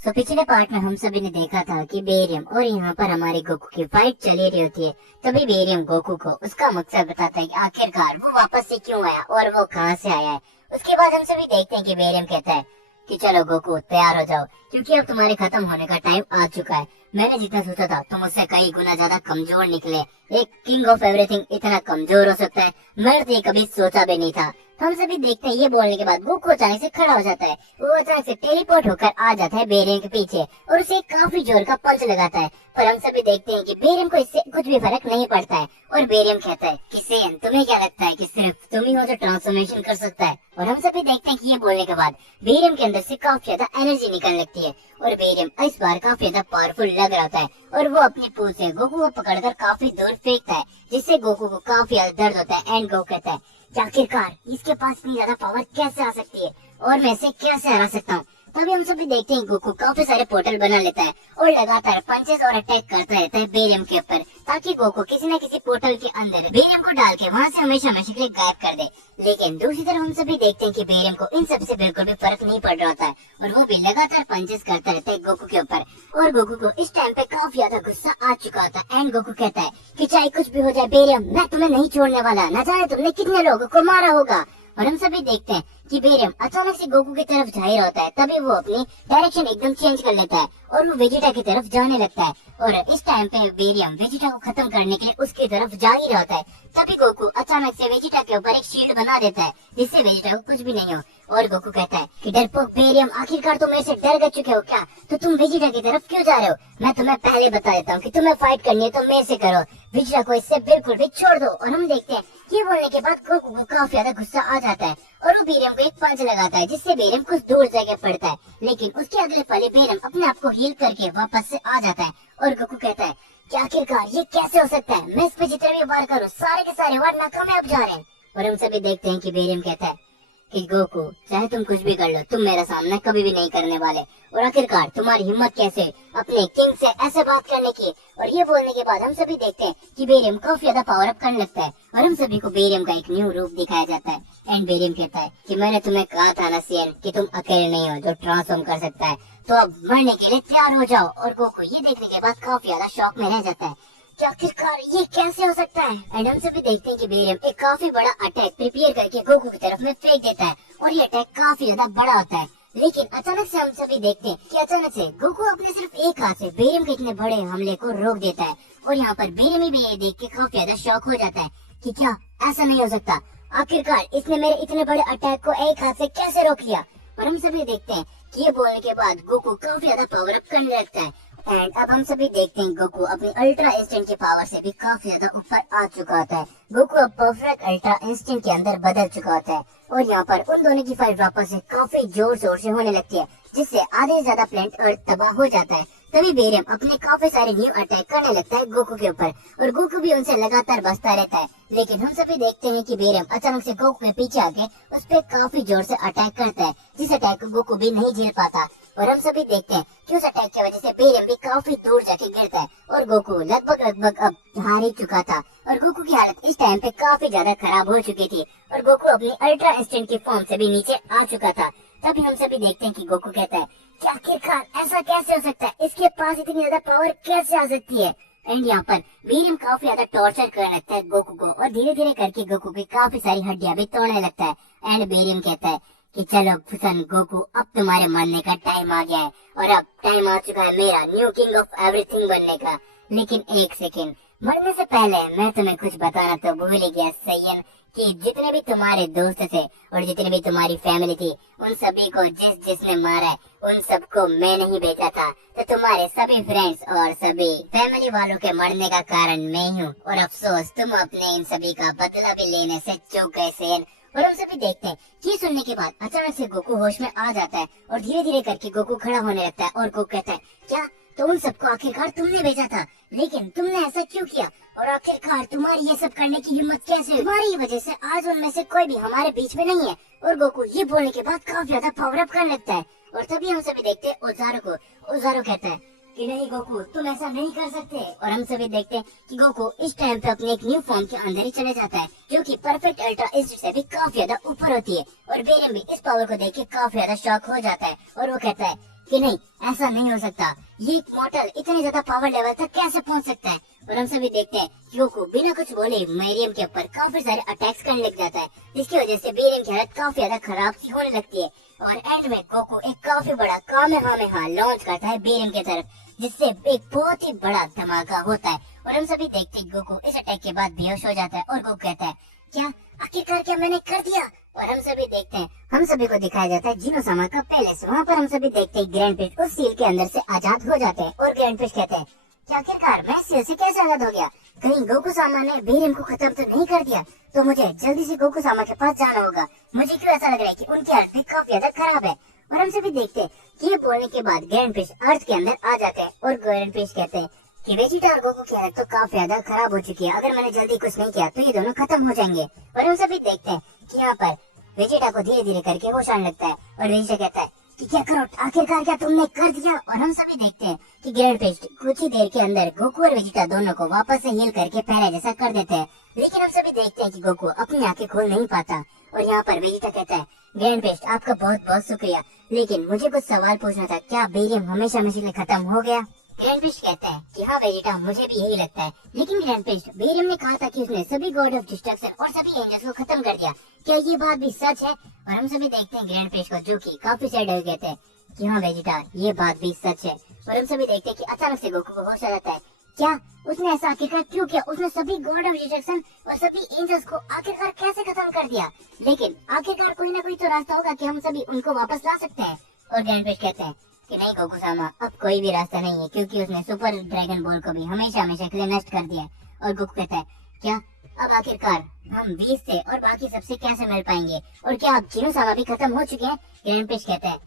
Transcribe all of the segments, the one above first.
पिछले पार्ट में हम सभी ने देखा था कि बेरियम और यहाँ पर हमारी गोकू की फाइट चली रही होती है। तभी बेरियम गोकू को उसका मकसद बताता है कि आखिरकार वो वापस से क्यों आया और वो कहाँ से आया है। उसके बाद हम सभी देखते हैं कि बेरियम कहता है कि चलो गोकू तैयार हो जाओ, क्योंकि अब तुम्हारे खत्म होने का टाइम आ चुका है। मैंने जितना सोचा था तुम उससे कई गुना ज्यादा कमजोर निकले। एक किंग ऑफ एवरीथिंग इतना कमजोर हो सकता है, मैंने तो ये कभी सोचा भी नहीं था। हम सभी देखते हैं ये बोलने के बाद गोकू अचानक से खड़ा हो जाता है। वो अचानक से टेलीपोर्ट होकर आ जाता है बेरियम के पीछे और उसे काफी जोर का पंच लगाता है। पर हम सभी देखते हैं कि बेरियम को इससे कुछ भी फर्क नहीं पड़ता है और बेरियम कहता है कि सेन, तुम्हें क्या लगता है कि सिर्फ तुम ही हो जो ट्रांसफॉर्मेशन कर सकता है। और हम सभी देखते हैं कि ये बोलने के बाद बेरियम के अंदर से काफी ज्यादा एनर्जी निकलने लगती है और बेरियम इस बार काफी ज्यादा पावरफुल लग रहा है और वो अपनी पूंछ से गोकू को पकड़कर काफी दूर फेंकता है, जिससे गोकू को काफी ज्यादा दर्द होता है। एंड गोकू कहता है कि आखिरकार इसके पास इतनी ज्यादा पावर कैसे आ सकती है और मैं इसे कैसे हरा सकता हूँ। तभी हम सभी देखते हैं गोकू काफी सारे पोर्टल बना लेता है और लगातार पंचेस और अटैक करता रहता है बेरियम के ऊपर, ताकि गोकू किसी न किसी पोर्टल के अंदर बेरियम को डाल के वहाँ से हमेशा हमेशा के लिए गायब कर दे। लेकिन दूसरी तरफ हम सभी देखते हैं कि बेरियम को इन सब से बिल्कुल भी फर्क नहीं पड़ रहा होता है और वो भी लगातार पंचेस करता रहता है गोकू के ऊपर। और गोकू को इस टाइम पे काफी ज्यादा गुस्सा आ चुका होता है। एंड गोकू कहता है कि चाहे कुछ भी हो जाए बेरियम, मैं तुम्हें नहीं छोड़ने वाला, न जाने तुमने कितने लोगों को मारा होगा। और हम सभी देखते हैं कि बेरियम अचानक से गोकू की तरफ जा ही होता है। तभी वो अपनी डायरेक्शन एकदम चेंज कर लेता है और वो वेजिटा की तरफ जाने लगता है। और इस टाइम पे बेरियम वेजिटा को खत्म करने के लिए उसकी तरफ जा ही होता है। तभी गोकू अचानक से वेजिटा के ऊपर एक शील्ड बना देता है, जिससे वेजिटा को कुछ भी नहीं हो। और गोकू कहता है कि डरपोक बेरियम, आखिरकार तुम मेरे से डर गए चुके हो क्या? तो तुम वेजिटा की तरफ क्यों जा रहे हो? मैं तुम्हें पहले बता देता हूँ कि तुम्हें फाइट करनी है तो मेरे से करो, वेजिटा को इससे बिल्कुल भी छोड़ दो। और हम देखते हैं ये बोलने के बाद गोकू को काफी ज्यादा गुस्सा आ जाता है और वो बेरियम को एक पंच लगाता है, जिससे बेरियम कुछ दूर जगह पड़ता है। लेकिन उसके अगले पल बेरियम अपने आप को हील करके वापस से आ जाता है और गोकू कहता है कि आखिरकार ये कैसे हो सकता है? मैं इस पे जितने भी वार करूँ सारे के सारे वार नाकामयाब जा रहे हैं। और हम सभी देखते हैं कि बेरियम कहता है कि गोकू, चाहे तुम कुछ भी कर लो, तुम मेरा सामना कभी भी नहीं करने वाले। और आखिरकार तुम्हारी हिम्मत कैसे अपने किंग से ऐसे बात करने की? और ये बोलने के बाद हम सभी देखते हैं कि बेरियम काफी ज्यादा पावर अप करने लगता है और हम सभी को बेरियम का एक न्यू रूप दिखाया जाता है। एंड बेरियम कहता है कि मैंने तुम्हें कहा था ना सियन कि तुम अकेले नहीं हो जो ट्रांसफॉर्म कर सकता है, तो अब मरने के लिए तैयार हो जाओ। और गोकू ये देखने के बाद काफी ज्यादा शॉक में रह जाता है कि आखिरकार ये कैसे हो सकता है। एंड हम सभी देखते हैं कि बेरियम एक काफी बड़ा अटैक प्रिपेयर करके गोकू की तरफ में फेंक देता है और ये अटैक काफी ज्यादा बड़ा होता है। लेकिन अचानक से हम सभी देखते हैं कि अचानक से गोकू अपने सिर्फ एक हाथ से बेरियम के इतने बड़े हमले को रोक देता है। और यहाँ पर बेरियम भी ये देख के काफी ज्यादा शॉक हो जाता है कि क्या ऐसा नहीं हो सकता, आखिरकार इसने मेरे इतने बड़े अटैक को एक हाथ से कैसे रोक लिया। और हम सभी देखते हैं कि ये बोलने के बाद गोकू काफी ज्यादा पावर अप करने लगता है। एंड अब हम सभी देखते हैं गोकू अपनी अल्ट्रा इंस्टेंट की पावर से भी काफी ज्यादा ऊपर आ चुका होता है। गोकू अब परफेक्ट अल्ट्रा इंस्टेंट के अंदर बदल चुका होता है और यहाँ पर उन दोनों की फाइट वापस से काफी जोर शोर से होने लगती है, जिससे आधे से ज्यादा प्लेनेट अर्थ तबाह हो जाता है। तभी बेरियम अपने काफी सारे न्यू अटैक करने लगता है गोकू के ऊपर और गोकू भी उनसे लगातार बचता रहता है। लेकिन हम सभी देखते हैं कि बेरियम अचानक से गोकू के पीछे आके उस पर काफी जोर से अटैक करता है, जिस अटैक को गोकू भी नहीं झेल पाता। और हम सभी देखते हैं कि उस अटैक की वजह से बेरियम भी काफी दूर जाके गिरता है और गोकू लगभग अब हार ही चुका था और गोकू की हालत इस टाइम पे काफी ज्यादा खराब हो चुकी थी और गोकू अपनी अल्ट्रा इंस्टेंट की फॉर्म से भी नीचे आ चुका था। तभी हम सभी देखते हैं कि गोकू कहता है कि आखिरकार ऐसा कैसे हो सकता है, इसके पास इतनी ज्यादा पावर कैसे आ सकती है। एंड यहाँ पर बेरियम काफी ज्यादा टॉर्चर करने लगता है गोकू को और धीरे धीरे करके गोकू की काफी सारी हड्डियां भी तोड़ने लगता है। एंड बेरियम कहता है कि चलो फुसन गोकू, अब तुम्हारे मरने का टाइम आ गया है और अब टाइम आ चुका है मेरा न्यू किंग ऑफ एवरीथिंग बनने का। लेकिन एक सेकेंड, मरने से पहले मैं तुम्हें कुछ बताना तो भूल ही गया सैयन, कि जितने भी तुम्हारे दोस्त थे और जितनी भी तुम्हारी फैमिली थी, उन सभी को जिसने मारा है उन सबको मैं नहीं भेजा था। तो तुम्हारे सभी फ्रेंड्स और सभी फैमिली वालों के मरने का कारण मैं हूँ और अफसोस तुम अपने इन सभी का बदला भी लेने से चूक गए सैयन। और हम सभी देखते हैं कि सुनने के बाद अचानक से गोकू होश में आ जाता है और धीरे धीरे करके गोकू खड़ा होने लगता है और गोकू कहता है क्या, तो उन सबको आखिरकार तुमने भेजा था, लेकिन तुमने ऐसा क्यों किया? और आखिरकार तुम्हारी ये सब करने की हिम्मत कैसे? तुम्हारी वजह से आज उनमें से कोई भी हमारे बीच में नहीं है। और गोकू ये बोलने के बाद काफी ज्यादा पावर अप करने लगता है और तभी हम सभी देखते हैं ओजारो को। ओजारो कहता है कि नहीं गोकू, तुम ऐसा नहीं कर सकते। और हम सभी देखते हैं कि गोकू इस टाइम पे अपने एक न्यू फॉर्म के अंदर ही चले जाता है, जो कि परफेक्ट अल्ट्रा इंस्टेंट से भी काफी ज्यादा ऊपर होती है। और बेरियम भी इस पावर को देख के काफी ज्यादा शॉक हो जाता है और वो कहता है कि नहीं, ऐसा नहीं हो सकता, ये मॉर्टल इतने ज्यादा पावर लेवल तक कैसे पहुंच सकता है। और हम सभी देखते हैं कि गोकू बिना कुछ बोले मेरियम के ऊपर काफी सारे अटैक्स करने लग जाता है, जिसकी वजह से मेरियम की हालत काफी ज्यादा खराब सी होने लगती है। और एंड में गोकू एक काफी बड़ा कामेहामेहा लॉन्च करता है मेरियम की तरफ, जिससे एक बहुत ही बड़ा धमाका होता है। और हम सभी देखते हैं गोकू इस अटैक के बाद बेहोश हो जाता है और गोकू कहता है, क्या आखिरकार क्या मैंने कर दिया। और हम सभी देखते हैं, हम सभी को दिखाया जाता है जिनोसामा का पैलेस। वहाँ पर हम सभी देखते हैं ग्रैंड फिश उस सील के अंदर से आजाद हो जाते हैं। और ग्रैंड फिश कहते हैं कि आखिरकार मैं सील से कैसे आजाद हो गया, कहीं गोकू सामा ने बेरियम को खत्म तो नहीं कर दिया। तो मुझे जल्दी से गोकू सामा के पास जाना होगा, मुझे क्यों ऐसा लग रहा है कि उनकी हालत भी काफी ज्यादा खराब है। और हम सभी देखते हैं कि ये बोलने के बाद ग्रैंड फिश अर्थ के अंदर आ जाते हैं। और ग्रैंड फिश कहते हैं कि वेजिटा और गोकू की हालत तो काफी ज्यादा खराब हो चुकी है, अगर मैंने जल्दी कुछ नहीं किया तो ये दोनों खत्म हो जाएंगे। और हम सभी देखते हैं कि यहाँ पर वेजिटा को धीरे धीरे करके होश आने लगता है। और वेजिटा कहता है कि क्या करो, आखिरकार क्या तुमने कर दिया। और हम सभी देखते हैं कि ग्रैंड फिश कुछ ही देर के अंदर गोकू और वेजिटा दोनों को वापस से हील करके पहले जैसा कर देते हैं। लेकिन हम सभी देखते हैं कि गोकू अपनी आंखें खोल नहीं पाता। और यहाँ पर वेजिटा कहता है, ग्रैंड फिश आपका बहुत बहुत शुक्रिया, लेकिन मुझे कुछ सवाल पूछना था, क्या बेरियम हमेशा हमेशा के लिए खत्म हो गया। ग्रैंड फिश कहता है कि हाँ वेजिटा, मुझे भी यही लगता है, लेकिन ग्रैंड फिश बेरियम ने कहा था कि उसने सभी गॉड ऑफ डिस्ट्रक्शन और सभी एंजल्स को खत्म कर दिया, क्या ये बात भी सच है। और हम सभी देखते हैं ग्रैंड फिश को, जो कि काफी सैड हो कहते हैं कि हाँ वेजिटा, ये बात भी सच है। और हम सभी देखते हैं कि अचानक से गोकू को होश आ जाता है, क्या उसने ऐसा आखिरकार क्यों किया, उसने सभी गॉड ऑफ डिस्ट्रक्शन और सभी एंजल्स को आखिरकार कैसे खत्म कर दिया। लेकिन आखिरकार कोई ना कोई तो रास्ता होगा कि हम सभी उनको वापस ला सकते हैं। और ग्रैंड फिश कहते हैं कि नहीं गोकू सामा, अब कोई भी रास्ता नहीं है, क्योंकि उसने सुपर ड्रैगन बॉल को भी हमेशा हमेशा के लिए नष्ट कर दिया है। और गोकू कहता है, क्या अब आखिरकार हम 20 से और बाकी सबसे कैसे मिल पाएंगे, और क्या अब जिनो सामा भी खत्म हो चुके हैं। ग्रैंड फिश कहता है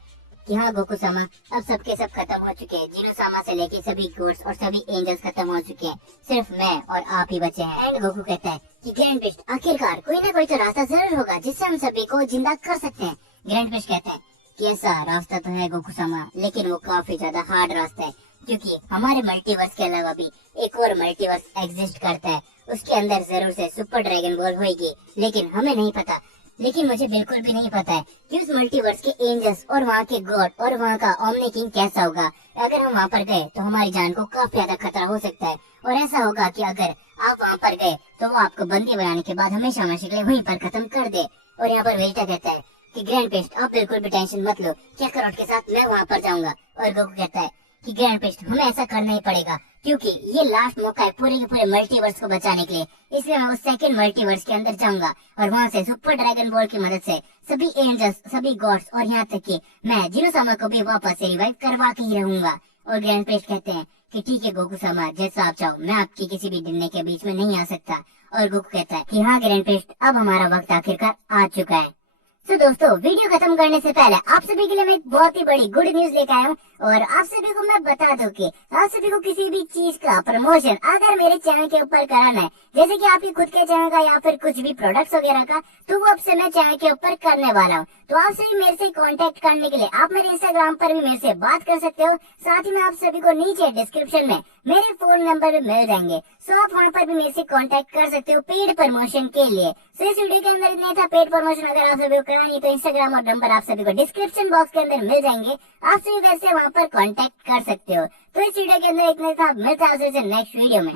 कि हाँ गोकू सामा, अब सबके सब खत्म हो चुके हैं, जिनो सामा से लेके सभी गॉड्स और सभी एंजल्स खत्म हो चुके हैं, सिर्फ मैं और आप ही बचे हैं। एंड गोकू कहता है कि ग्रैंड फिश, आखिरकार कोई ना कोई तो रास्ता जरूर होगा जिससे हम सभी को जिंदा कर सकते हैं। ग्रैंड फिश कहता है कि ऐसा रास्ता तो है गोकू सामा, लेकिन वो काफी ज्यादा हार्ड रास्ता है, क्योंकि हमारे मल्टीवर्स के अलावा भी एक और मल्टीवर्स एग्जिस्ट करता है, उसके अंदर जरूर से सुपर ड्रैगन बॉल होगी, लेकिन हमें नहीं पता। लेकिन मुझे बिल्कुल भी नहीं पता है कि उस मल्टीवर्स के एंजल्स और वहाँ के गॉड और वहाँ का ओमनी किंग कैसा होगा। अगर हम वहाँ पर गए तो हमारी जान को काफी ज्यादा खतरा हो सकता है, और ऐसा होगा कि अगर आप वहाँ पर गए तो वो आपको बंदी बनाने के बाद हमेशा हमेशा के लिए वहीं पर खत्म कर दे। और यहाँ पर वेजिटा कहता है कि ग्रैंड फिश, आप बिल्कुल भी टेंशन मत लो, क्या करोट के साथ मैं वहाँ पर जाऊंगा। और गोकू कहता है कि ग्रैंड फिश, हमें ऐसा करना ही पड़ेगा, क्योंकि ये लास्ट मौका है पूरे के पूरे मल्टीवर्स को बचाने के लिए, इसलिए मैं उस सेकंड मल्टीवर्स के अंदर जाऊंगा और वहाँ से सुपर ड्रैगन बॉल की मदद से सभी एंजल्स, सभी गॉड्स और यहाँ तक कि मैं जिनो सामा को भी वापस से रिवाइव करवा के ही रहूंगा। और ग्रैंड फिश कहते हैं कि ठीक है गोकू सामा, जैसा आप चाहो, मैं आपकी किसी भी निर्णय के बीच में नहीं आ सकता। और गोकू कहता है कि हाँ ग्रैंड फिश, अब हमारा वक्त आखिरकार आ चुका है। तो दोस्तों, वीडियो खत्म करने से पहले आप सभी के लिए मैं एक बहुत ही बड़ी गुड न्यूज लेकर आया हूँ, और आप सभी को मैं बता दूं कि आप सभी को किसी भी चीज का प्रमोशन अगर मेरे चैनल के ऊपर कराना है, जैसे कि आपके खुद के चैनल का या फिर कुछ भी प्रोडक्ट्स वगैरह का, तो वो अब से मैं चैनल के ऊपर करने वाला हूँ। तो आप सभी मेरे से कांटेक्ट करने के लिए आप मेरे इंस्टाग्राम पर भी मेरे से बात कर सकते हो, साथ ही में आप सभी को नीचे डिस्क्रिप्शन में मेरे फोन नंबर भी मिल जाएंगे, सो आप वहाँ पर भी मेरे से कांटेक्ट कर सकते हो पेड प्रमोशन के लिए। सो इस वीडियो के अंदर इतना था पेड प्रमोशन, अगर आप सभी को करानी है तो इंस्टाग्राम और नंबर आप सभी को डिस्क्रिप्शन बॉक्स के अंदर मिल जाएंगे, आप सभी उधर से वहाँ पर कांटेक्ट कर सकते हो। तो इस वीडियो के अंदर इतना था, मिलता है आपसे नेक्स्ट वीडियो में।